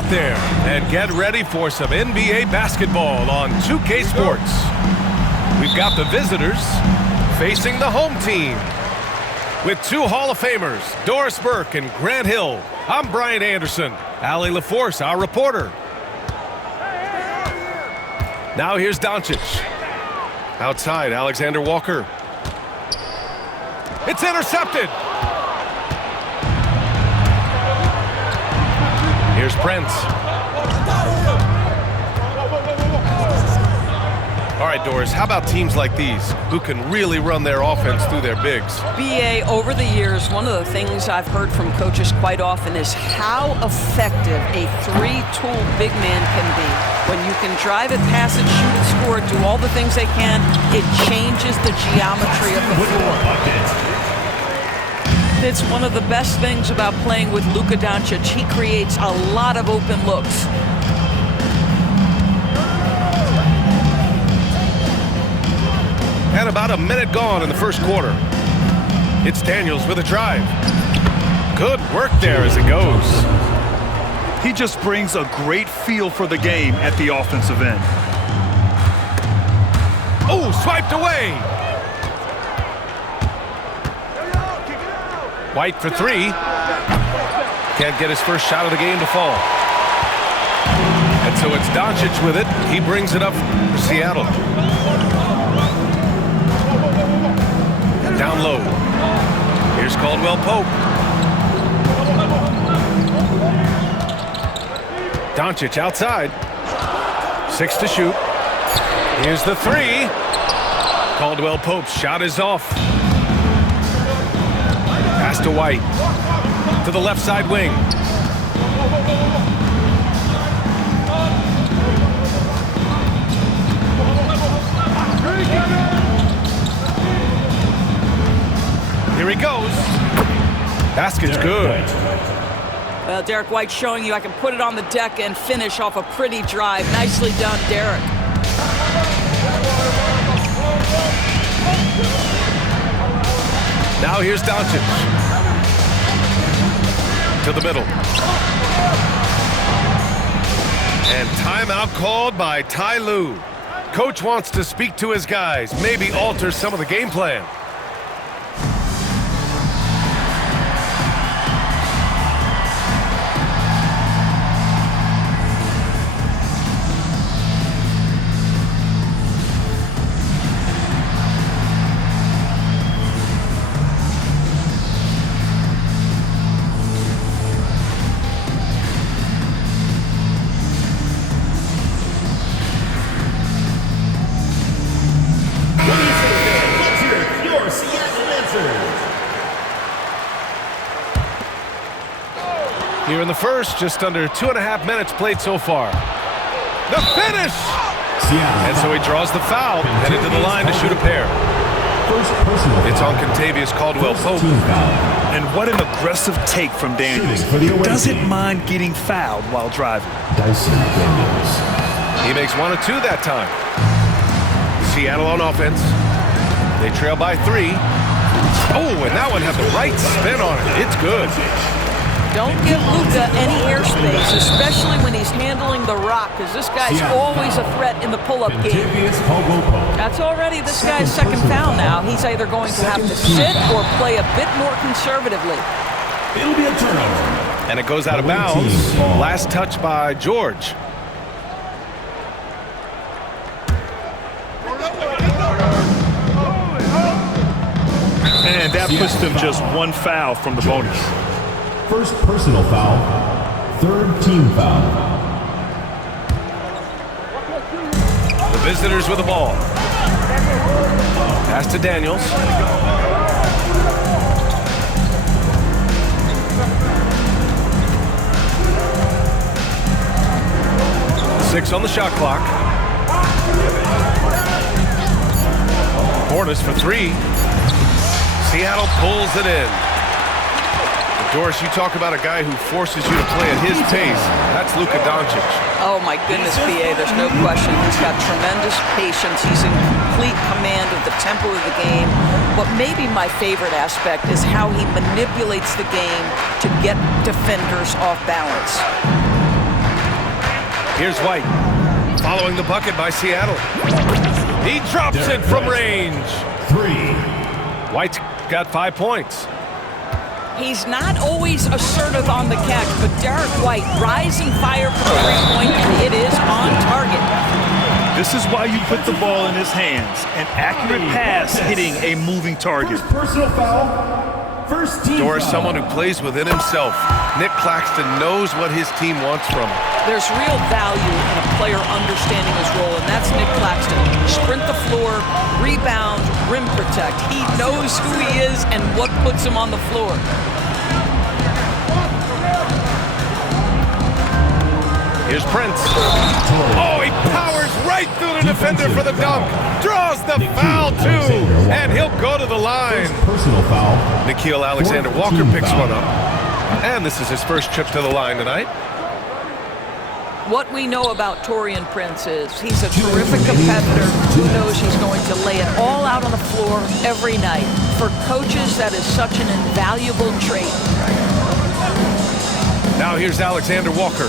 out there and get ready for some NBA basketball on 2K Sports. We've got the visitors facing the home team. With two Hall of Famers, Doris Burke and Grant Hill, I'm Brian Anderson. Allie LaForce, our reporter. Now here's Doncic. Outside, Alexander Walker. It's intercepted. Here's Prince. All right, Doris, how about teams like these who can really run their offense through their bigs? BA, over the years, one of the things I've heard from coaches quite often is how effective a three-tool big man can be. When you can drive it, pass it, shoot it, score it, do all the things they can, it changes the geometry of the floor. It's one of the best things about playing with Luka Doncic. He creates a lot of open looks. And about a minute gone in the first quarter. It's Daniels with a drive. Good work there as it goes. He just brings a great feel for the game at the offensive end. Oh, swiped away. White for three. Can't get his first shot of the game to fall. And so it's Doncic with it. He brings it up for Seattle. Down low. Here's Caldwell Pope. Doncic outside. 6 to shoot. Here's the three. Caldwell Pope's shot is off. Pass to White. To the left side wing. Here he goes. Basket's good. Well, Derek White showing you I can put it on the deck and finish off a pretty drive. Nicely done, Derek. Now here's Doncic. To the middle. And timeout called by Ty Lue. Coach wants to speak to his guys, maybe alter some of the game plan. Here in the first, just under 2.5 minutes played so far. The finish! And so he draws the foul, headed to the line to shoot a pair. It's on Contavious Caldwell-Pope. And what an aggressive take from Daniels. He doesn't mind getting fouled while driving. He makes 1 of 2 that time. Seattle on offense. They trail by 3. Oh, and that one has the right spin on it. It's good. Don't give Luka any airspace, especially when he's handling the rock, because this guy's always a threat in the pull-up game. That's already this guy's second foul now. He's either going to have to sit or play a bit more conservatively. It'll be a turnover. And it goes out of bounds. Last touch by George. And that puts them just 1 foul from the bonus. First personal foul, third team foul. The visitors with the ball. Pass to Daniels. Six on the shot clock. Portis for 3. Seattle pulls it in. Doris, you talk about a guy who forces you to play at his pace. That's Luka Doncic. Oh, my goodness, BA, there's no question. He's got tremendous patience. He's in complete command of the tempo of the game. But maybe my favorite aspect is how he manipulates the game to get defenders off balance. Here's White, following the bucket by Seattle. He drops it from range. 3. White's got 5 points. He's not always assertive on the catch, but Derek White, rising fire for the three-point, and it is on target. This is why you put the ball in his hands. An accurate pass hitting a moving target. First personal foul. First team Doris, foul. someone who plays within himself. Nick Claxton knows what his team wants from him. There's real value in a player understanding his role, and that's Nick Claxton. Sprint the floor, rebound, rim protect. He knows who he is and what puts him on the floor. Here's Prince. Oh, he powers right through the defender for the dunk. Draws the foul, too. And he'll go to the line. First personal foul. Nickeil Alexander-Walker Team picks foul. one up. And this is his first trip to the line tonight. What we know about Taurean Prince is he's a terrific competitor who knows he's going to lay it all out on the floor every night. For coaches, that is such an invaluable trait. Now here's Alexander Walker.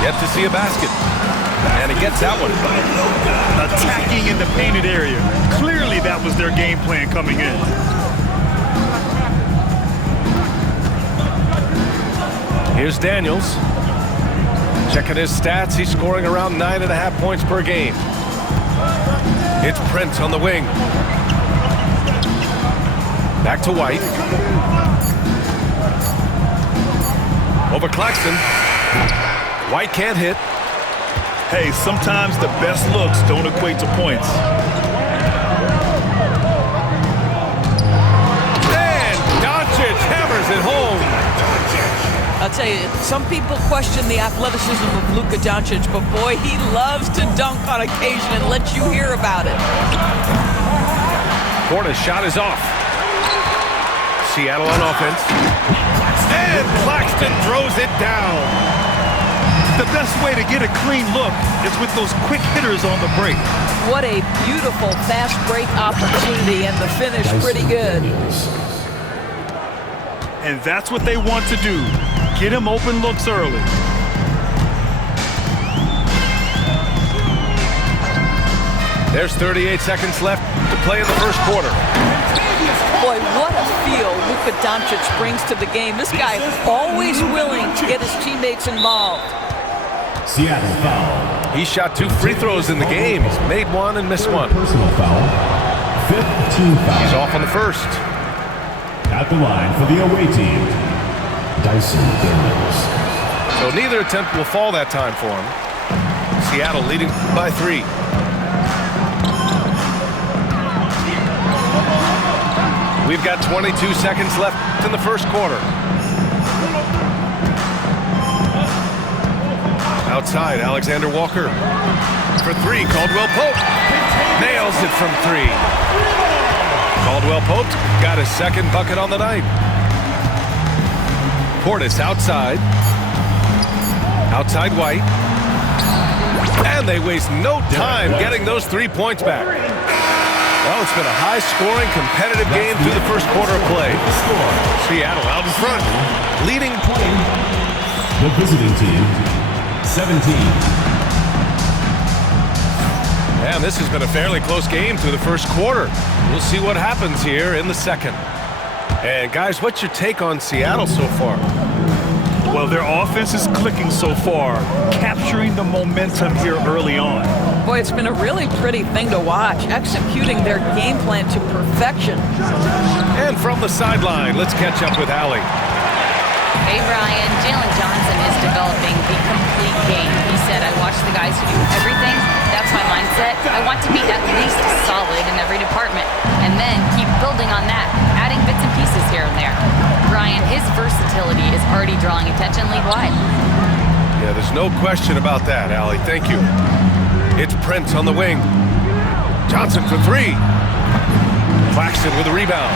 Yet to see a basket. And he gets that one. Attacking in the painted area. Clearly that was their game plan coming in. Here's Daniels. Checking his stats, he's scoring around 9.5 points per game. It's Prince on the wing. Back to White. Over Claxton. White can't hit. Hey, sometimes the best looks don't equate to points. And Doncic hammers it home. I'll tell you, some people question the athleticism of Luka Doncic, but boy, he loves to dunk on occasion and let you hear about it. Porter's shot is off. Seattle on offense. And Claxton throws it down. The best way to get a clean look is with those quick hitters on the break. What a beautiful fast break opportunity, and the finish pretty good. And that's what they want to do. Get him open looks early. There's 38 seconds left to play in the first quarter. Boy, what a feel Luka Doncic brings to the game. This guy always willing to get his teammates involved. Seattle foul. He shot 2 free throws in the game. He's made 1 and missed 1. Personal foul. 5th team foul. He's off on the first. At the line for the away team, Dyson Daniels. So neither attempt will fall that time for him. Seattle leading by 3. We've got 22 seconds left in the first quarter. Outside, Alexander Walker. For 3, Caldwell Pope. Nails it from 3. Caldwell Pope got his second bucket on the night. Portis outside. Outside White. And they waste no time getting those 3 points back. Well, it's been a high-scoring, competitive game through the first quarter of play. Seattle out in front, leading. The visiting team, 17. And this has been a fairly close game through the first quarter. We'll see what happens here in the second. And guys, what's your take on Seattle so far? Well, their offense is clicking so far, capturing the momentum here early on. Boy, it's been a really pretty thing to watch, executing their game plan to perfection. And from the sideline, let's catch up with Allie. Hey, Brian. Jalen Johnson is developing the complete game. He said, I watch the guys who do everything. That's my mindset. I want to be at least solid in every department and then keep building on that, adding bits and pieces here and there. Brian, his versatility is already drawing attention league-wide. Yeah, there's no question about that, Allie. Thank you. It's Prince on the wing. Johnson for 3. Claxton with a rebound.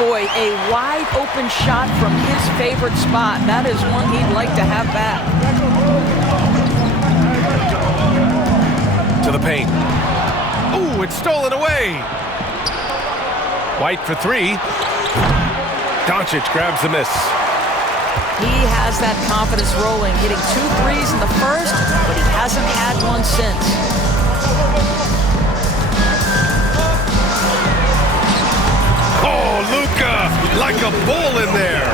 Boy, a wide open shot from his favorite spot. That is one he'd like to have back. To the paint. Ooh, it's stolen away. White for 3. Doncic grabs the miss. He has that confidence rolling, hitting 2 threes in the first, but he hasn't had one since. Oh, Luka, like a bull in there.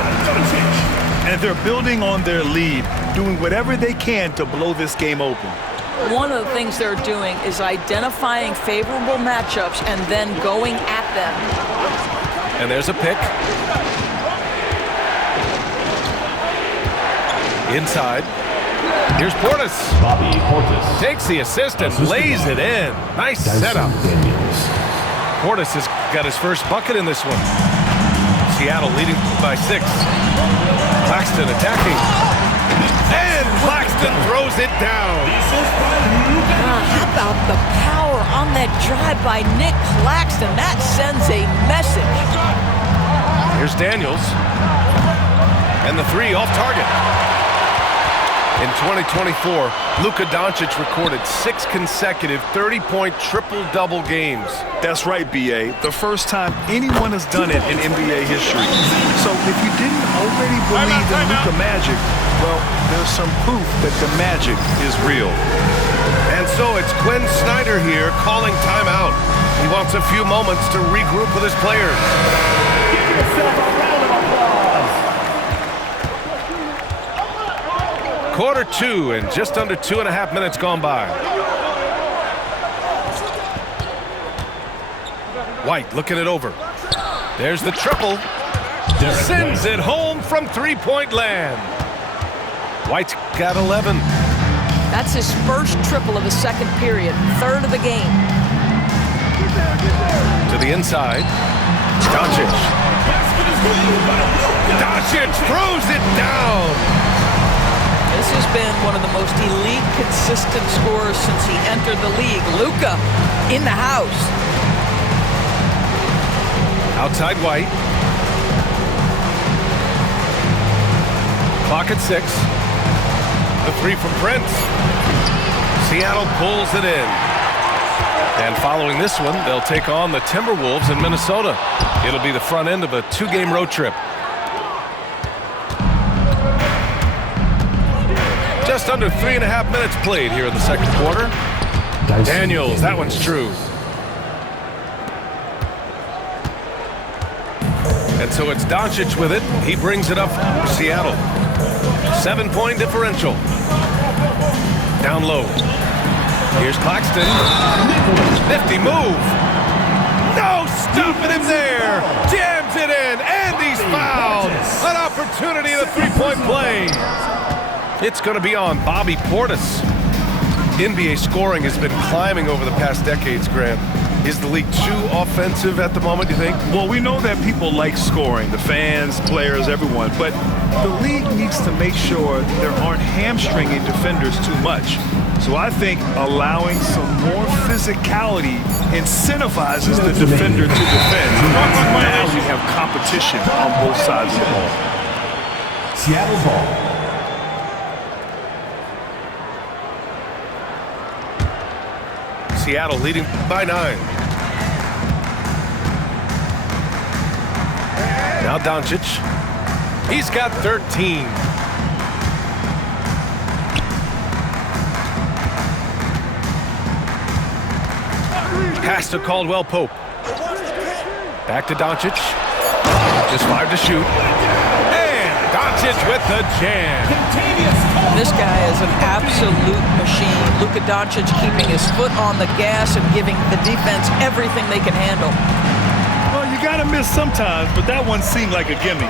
And they're building on their lead, doing whatever they can to blow this game open. One of the things they're doing is identifying favorable matchups and then going at them. And there's a pick. Inside. Here's Portis. Bobby Portis. Takes the assist and lays it in. Nice setup. Portis has got his first bucket in this one. Seattle leading by 6. Claxton attacking. And Claxton throws it down. How about the power on that drive by Nick Claxton? That sends a message. Here's Daniels. And the 3 off target. In 2024, Luka Doncic recorded 6 consecutive 30-point triple-double games. That's right, B.A. The first time anyone has done it in NBA history. So if you didn't already believe in Luka magic, well, there's some proof that the magic is real. And so it's Quinn Snyder here calling timeout. He wants a few moments to regroup with his players. Give yourself a round of applause. Quarter 2 and just under 2.5 minutes gone by. White looking it over. There's the triple. Sends it home from three-point land. White's got 11. That's his first triple of the second period, third of the game. To the inside. Doncic. Doncic throws it down. This has been one of the most elite, consistent scorers since he entered the league. Luka in the house. Outside White. Clock at 6. The 3 from Prince. Seattle pulls it in. And following this one, they'll take on the Timberwolves in Minnesota. It'll be the front end of a 2-game road trip. Just under 3.5 minutes played here in the second quarter. Daniels, that one's true. And so it's Doncic with it. He brings it up for Seattle. 7-point differential. Down low. Here's Claxton. Nifty move. No, stopping him there. Jams it in, and he's fouled. An opportunity, the 3-point play. It's going to be on Bobby Portis. NBA scoring has been climbing over the past decades, Grant. Is the league too offensive at the moment, do you think? Well, we know that people like scoring, the fans, players, everyone, but the league needs to make sure there aren't hamstringing defenders too much. So I think allowing some more physicality incentivizes the defender to defend. Now we have competition on both sides of the ball. Seattle ball. Seattle leading by 9. Now Doncic. He's got 13. Pass to Caldwell Pope. Back to Doncic. Just 5 to shoot. And Doncic with the jam. This guy is an absolute machine. Luka Doncic keeping his foot on the gas and giving the defense everything they can handle. Well, you got to miss sometimes, but that one seemed like a gimme.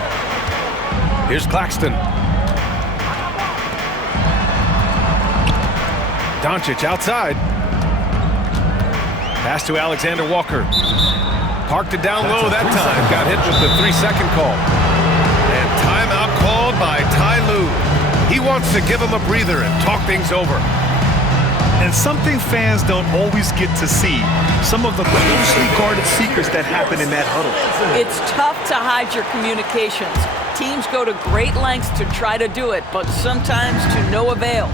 Here's Claxton. Doncic outside. Pass to Alexander Walker. Parked it down low that time. Got hit with the 3-second call. And timeout called by Ty Lue. He wants to give him a breather and talk things over. And something fans don't always get to see, some of the closely guarded secrets that happen in that huddle. It's tough to hide your communications. Teams go to great lengths to try to do it, but sometimes to no avail.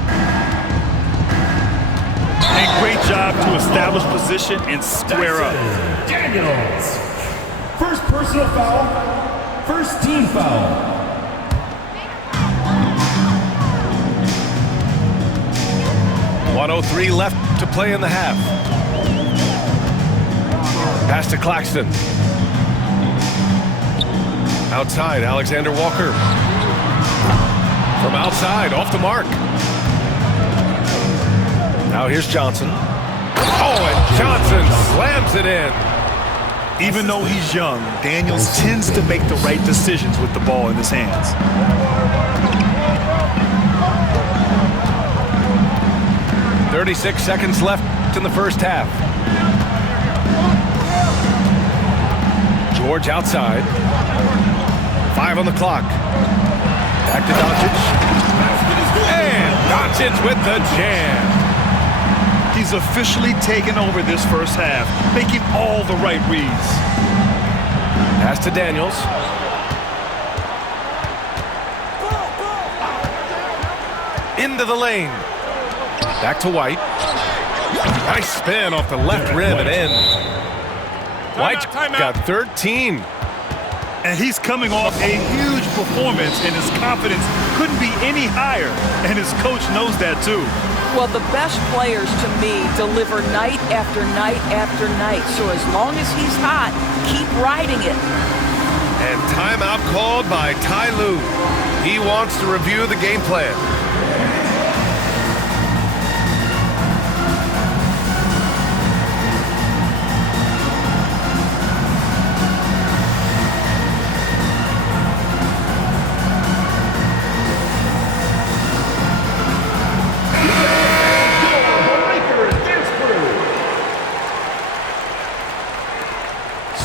A great job to establish position and square up. Daniels. First personal foul. First team foul. 1:03 left to play in the half. Pass to Claxton. Outside, Alexander Walker. From outside, off the mark. Now here's Johnson. Oh, and Johnson slams it in. Even though he's young, Daniels tends to make the right decisions with the ball in his hands. "36 seconds left in the first half. George outside. 5 on the clock. Back to Doncic. And Doncic with the jam. He's officially taken over this first half, making all the right reads. Pass to Daniels. Into the lane. Back to White. Nice spin off the left rim and in. White's got 13. And he's coming off a huge performance, and his confidence couldn't be any higher. And his coach knows that too. Well, the best players, to me, deliver night after night after night. So as long as he's hot, keep riding it. And timeout called by Ty Lue. He wants to review the game plan.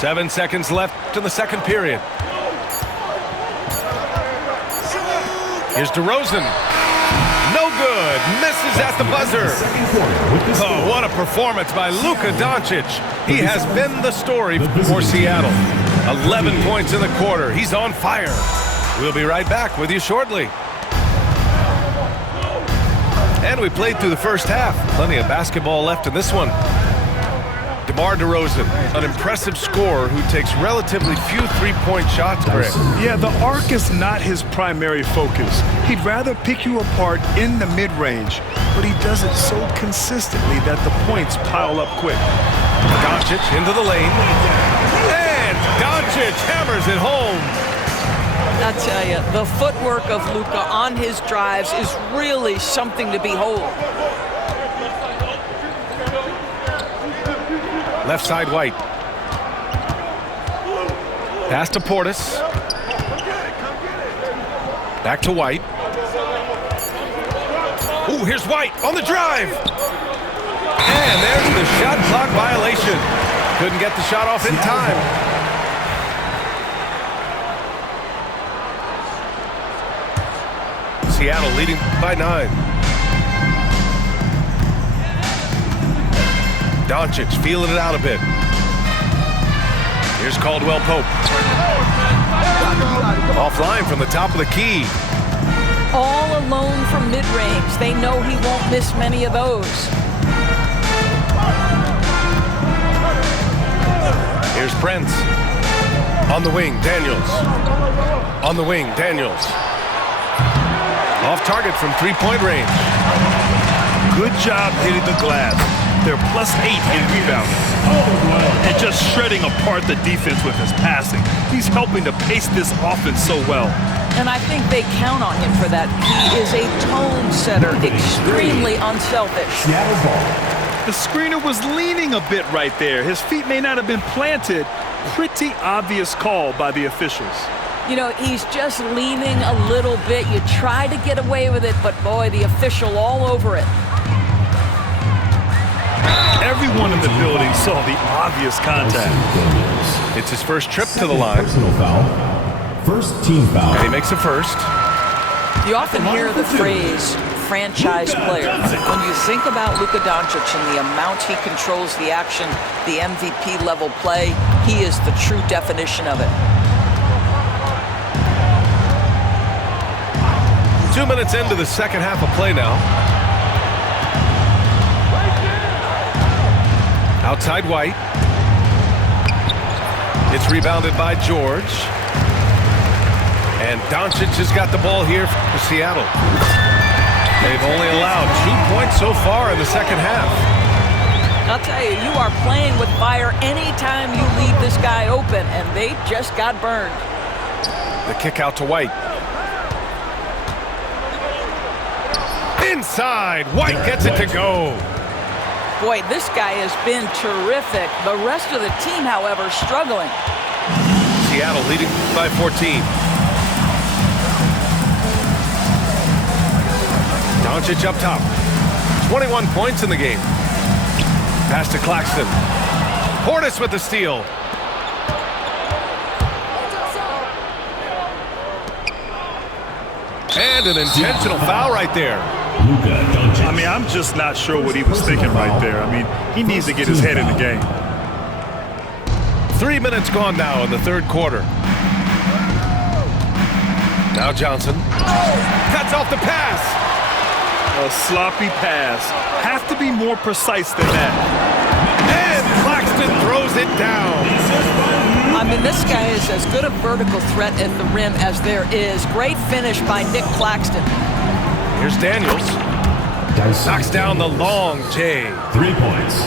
Seven seconds left in the second period. Here's DeRozan. No good. Misses at the buzzer. Oh, what a performance by Luka Doncic. He has been the story for Seattle. 11 points in the quarter. He's on fire. We'll be right back with you shortly. And we played through the first half. Plenty of basketball left in this one. DeMar DeRozan, an impressive scorer who takes relatively few three-point shots, Greg. Yeah, the arc is not his primary focus. He'd rather pick you apart in the mid-range, but he does it so consistently that the points pile up quick. Doncic into the lane. And Doncic hammers it home. I tell you, the footwork of Luka on his drives is really something to behold. Left side, White. Pass to Portis. Back to White. Ooh, here's White on the drive. And there's the shot clock violation. Couldn't get the shot off in time. Seattle leading by 9. Doncic feeling it out a bit. Here's Caldwell Pope. Offline from the top of the key. All alone from mid-range. They know he won't miss many of those. Here's Prince. On the wing, Daniels. On the wing, Daniels. Off target from three-point range. Good job hitting the glass. They're +8 in rebounding. And just shredding apart the defense with his passing. He's helping to pace this offense so well. And I think they count on him for that. He is a tone setter, extremely unselfish. The screener was leaning a bit right there. His feet may not have been planted. Pretty obvious call by the officials. You know, he's just leaning a little bit. You try to get away with it, but boy, the official all over it. Everyone in the building saw the obvious contact. It's his first trip to the line. Personal foul. First team foul. He makes it first. You often hear the phrase franchise player. When you think about Luka Doncic and the amount he controls the action, the MVP level play, he is the true definition of it. 2 minutes into the second half of play now. Outside White. It's rebounded by George. And Doncic has got the ball here for Seattle. They've only allowed 2 points so far in the second half. I'll tell you, you are playing with fire anytime you leave this guy open, and they just got burned. The kick out to White. Inside, White gets it to go. Boy, this guy has been terrific. The rest of the team, however, struggling. Seattle leading by 14. Doncic up top. 21 points in the game. Pass to Claxton. Portis with the steal. And an intentional foul right there. I mean, I'm just not sure what he was thinking right there. I mean, he needs to get his head in the game. 3 minutes gone now in the third quarter. Now Johnson. Cuts off the pass. A sloppy pass. Have to be more precise than that. And Claxton throws it down. I mean, this guy is as good a vertical threat at the rim as there is. Great finish by Nick Claxton. Here's Daniels. Knocks down the long J. 3 points.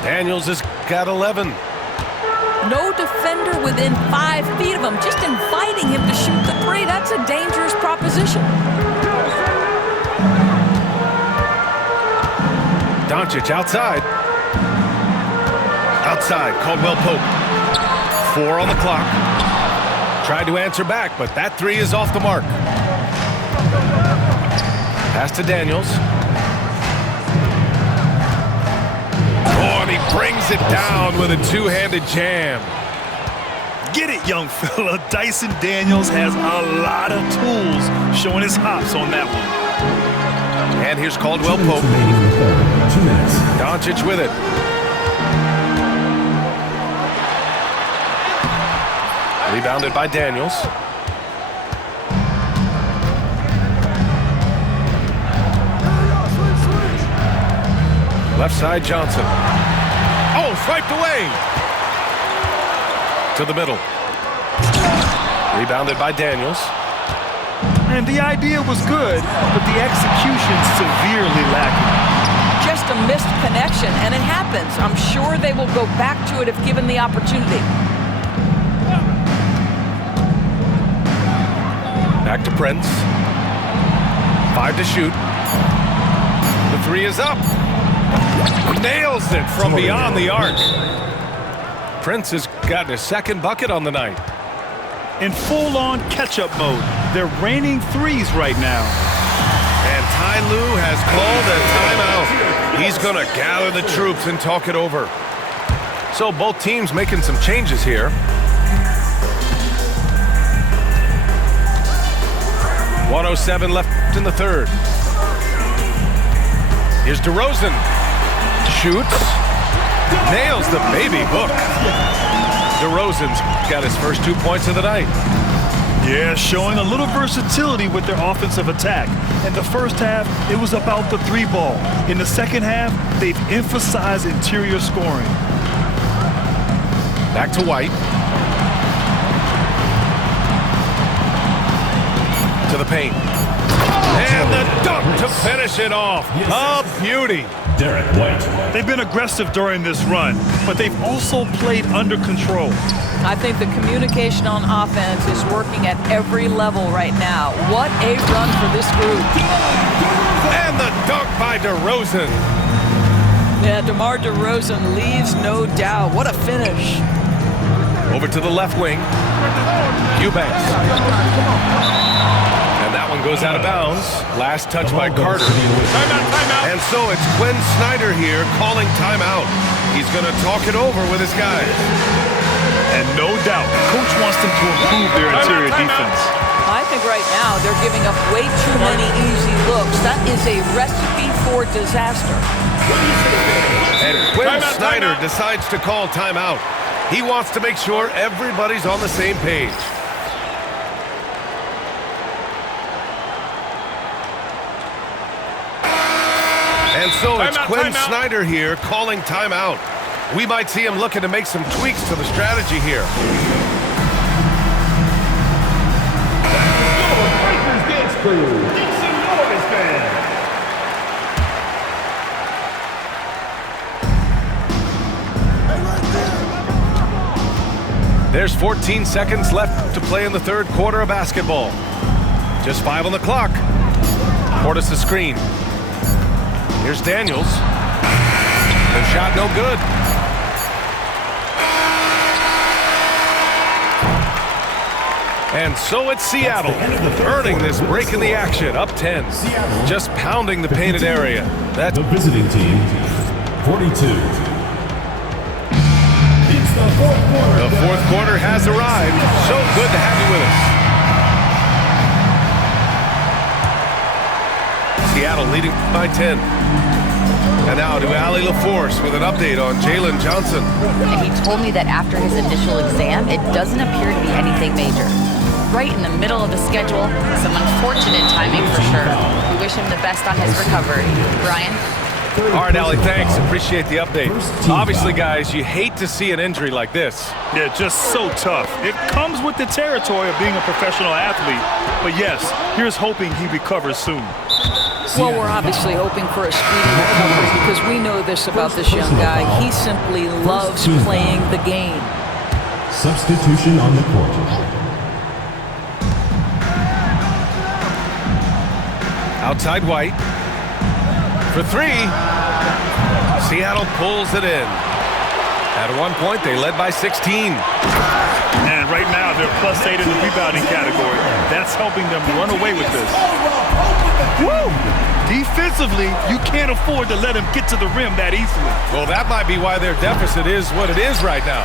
Daniels has got 11. No defender within 5 feet of him, just inviting him to shoot the three. That's a dangerous proposition. Doncic outside. Outside, Caldwell Pope. 4 on the clock. Tried to answer back, but that three is off the mark. Pass to Daniels. Oh, and he brings it down with a two-handed jam. Get it, young fella. Dyson Daniels has a lot of tools, showing his hops on that one. And here's Caldwell Pope. 2 minutes. Doncic with it. Rebounded by Daniels. Left side, Johnson. Oh, swiped away. To the middle. Rebounded by Daniels. And the idea was good, but the execution severely lacking. Just a missed connection, and it happens. I'm sure they will go back to it if given the opportunity. Back to Prince. 5 to shoot. The three is up. Nails it from beyond the arc. Prince has gotten his second bucket on the night. In full-on catch-up mode, they're raining threes right now. And Ty Lue has called a timeout. He's going to gather the troops and talk it over. So both teams making some changes here. 1:07 left in the third. Here's DeRozan. Shoots. Nails the baby hook. DeRozan's got his first 2 points of the night. Yeah, showing a little versatility with their offensive attack. In the first half, it was about the three ball. In the second half, they've emphasized interior scoring. Back to White. To the paint. And the dunk to finish it off. A beauty. Derek White. They've been aggressive during this run, but they've also played under control. I think the communication on offense is working at every level right now. What a run for this group. And the dunk by DeRozan. Yeah, DeMar DeRozan leaves no doubt. What a finish. Over to the left wing. Eubanks. And that one goes out of bounds. Last touch by Carter. Timeout. And so it's Quinn Snyder here calling timeout. He's going to talk it over with his guys. And no doubt, coach wants them to improve their interior defense. I think right now they're giving up way too many easy looks. That is a recipe for disaster. And Quinn Snyder decides to call timeout. He wants to make sure everybody's on the same page. And so it's Quinn Snyder here calling timeout. We might see him looking to make some tweaks to the strategy here. There's 14 seconds left to play in the third quarter of basketball. Just 5 on the clock. Portis the screen. Here's Daniels. The shot no good. And so it's Seattle, earning this break in the action, up 10. Just pounding the painted area. The visiting team, 42. The fourth quarter has arrived. So good to have you with us. Seattle leading by 10. And now to Ali LaForce with an update on Jalen Johnson. And he told me that after his initial exam, it doesn't appear to be anything major. Right in the middle of the schedule, some unfortunate timing for sure. We wish him the best on his recovery. Brian? All right, Ali, thanks. Appreciate the update. Obviously, guys, you hate to see an injury like this. Yeah, just so tough. It comes with the territory of being a professional athlete. But yes, here's hoping he recovers soon. Well, we're obviously hoping for a speedy recovery because we know this about this young guy. He simply loves playing the game. Substitution on the court. Outside White. For 3. Seattle pulls it in. At one point, they led by 16. And right now, they're +8 in the rebounding category. That's helping them run away with this. Woo! Defensively, you can't afford to let him get to the rim that easily. Well, that might be why their deficit is what it is right now.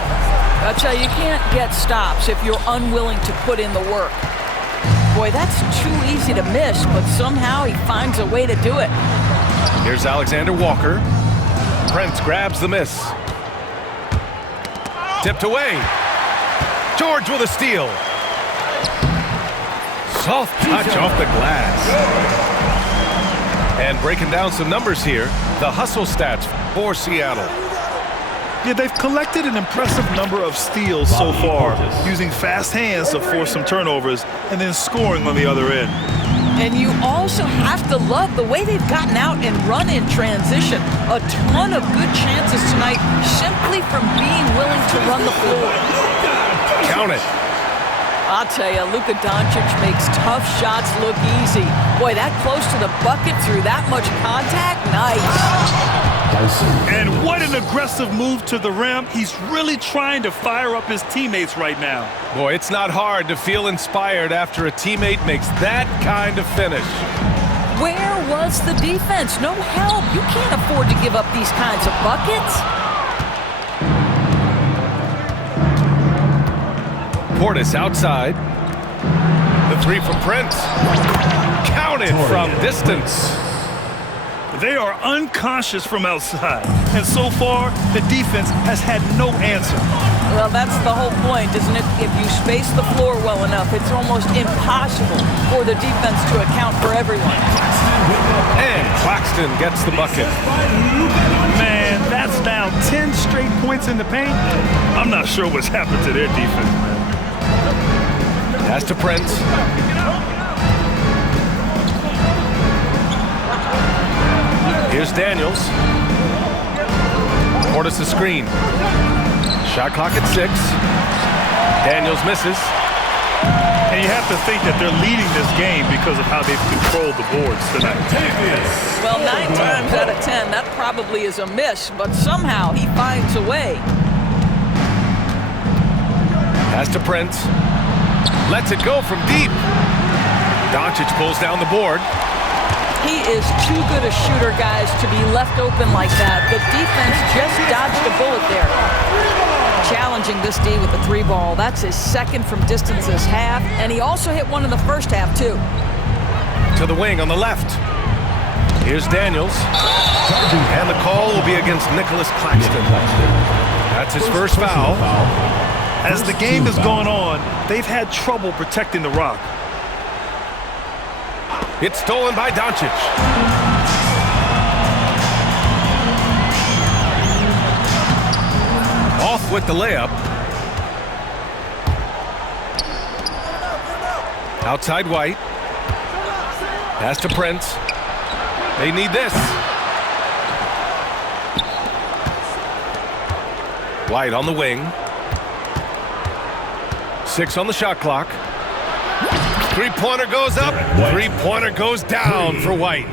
I'll tell you, you can't get stops if you're unwilling to put in the work. Boy, that's too easy to miss, but somehow he finds a way to do it. Here's Alexander Walker. Prince grabs the miss. Tipped away. George with a steal. Soft touch off the glass. And breaking down some numbers here, the hustle stats for Seattle. Yeah, they've collected an impressive number of steals so far, using fast hands to force some turnovers and then scoring on the other end. And you also have to love the way they've gotten out and run in transition. A ton of good chances tonight simply from being willing to run the floor. Count it. I'll tell you, Luka Doncic makes tough shots look easy. Boy, that close to the bucket through that much contact, nice. And what an aggressive move to the rim. He's really trying to fire up his teammates right now. Boy, it's not hard to feel inspired after a teammate makes that kind of finish. Where was the defense? No help. You can't afford to give up these kinds of buckets. Portis outside. The 3 from Prince. Counted from distance. They are unconscious from outside. And so far, the defense has had no answer. Well, that's the whole point, isn't it? If you space the floor well enough, it's almost impossible for the defense to account for everyone. And Claxton gets the bucket. Man, that's now 10 straight points in the paint. I'm not sure what's happened to their defense, man. Pass to Prince. Here's Daniels. Portis the screen. Shot clock at 6. Daniels misses. And you have to think that they're leading this game because of how they've controlled the boards tonight. Well, 9 times out of 10, that probably is a miss, but somehow he finds a way. Pass to Prince. Lets it go from deep. Doncic pulls down the board. He is too good a shooter, guys, to be left open like that. The defense just dodged a bullet there. Challenging this D with the 3 ball. That's his second from distance this half, and he also hit one in the first half, too. To the wing on the left. Here's Daniels. And the call will be against Nicholas Claxton. That's his first foul. As the game has gone on, they've had trouble protecting the rock. It's stolen by Doncic. Off with the layup. Outside White. Pass to Prince. They need this. White on the wing. 6 on the shot clock. Three-pointer goes up. Three-pointer goes down for White.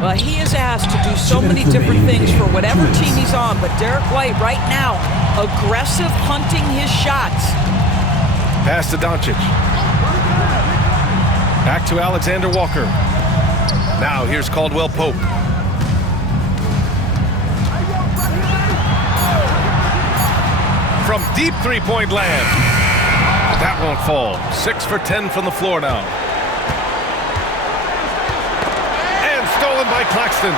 Well, he is asked to do so many different things for whatever team he's on, but Derek White right now, aggressive hunting his shots. Pass to Doncic. Back to Alexander Walker. Now here's Caldwell Pope. From deep three-point land. That won't fall. 6 for 10 from the floor now. And stolen by Claxton.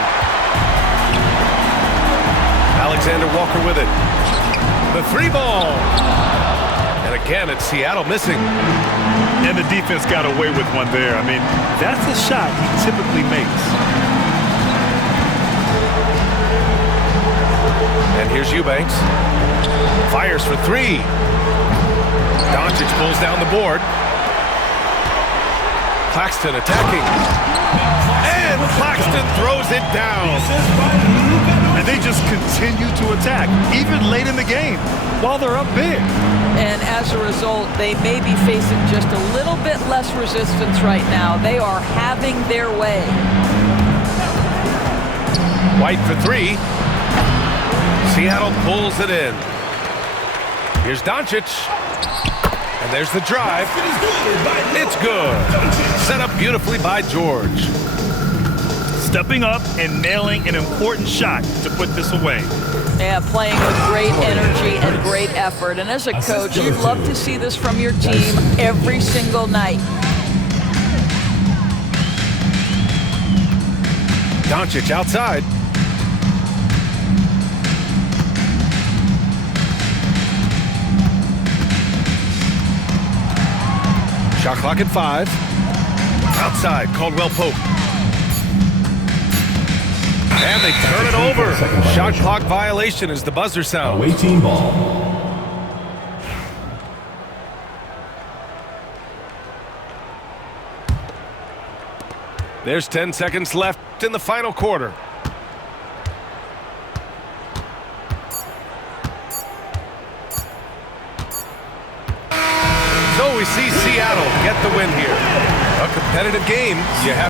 Alexander Walker with it. The three ball. And again, it's Seattle missing. And the defense got away with one there. I mean, that's a shot he typically makes. And here's Eubanks. Fires for three. Doncic pulls down the board. Claxton attacking. And Claxton throws it down. And they just continue to attack, even late in the game, while they're up big. And as a result, they may be facing just a little bit less resistance right now. They are having their way. White for three. Seattle pulls it in. Here's Doncic. And there's the drive. It's good. Set up beautifully by George. Stepping up and nailing an important shot to put this away. Yeah, playing with great energy and great effort. And as a coach, you'd love to see this from your team every single night. Doncic outside. Shot clock at 5. Outside, Caldwell Pope. And they turn it over. Shot clock violation as the buzzer sounds. Away team ball. There's 10 seconds left in the final quarter. So we see Seattle get the win here. A competitive game. You have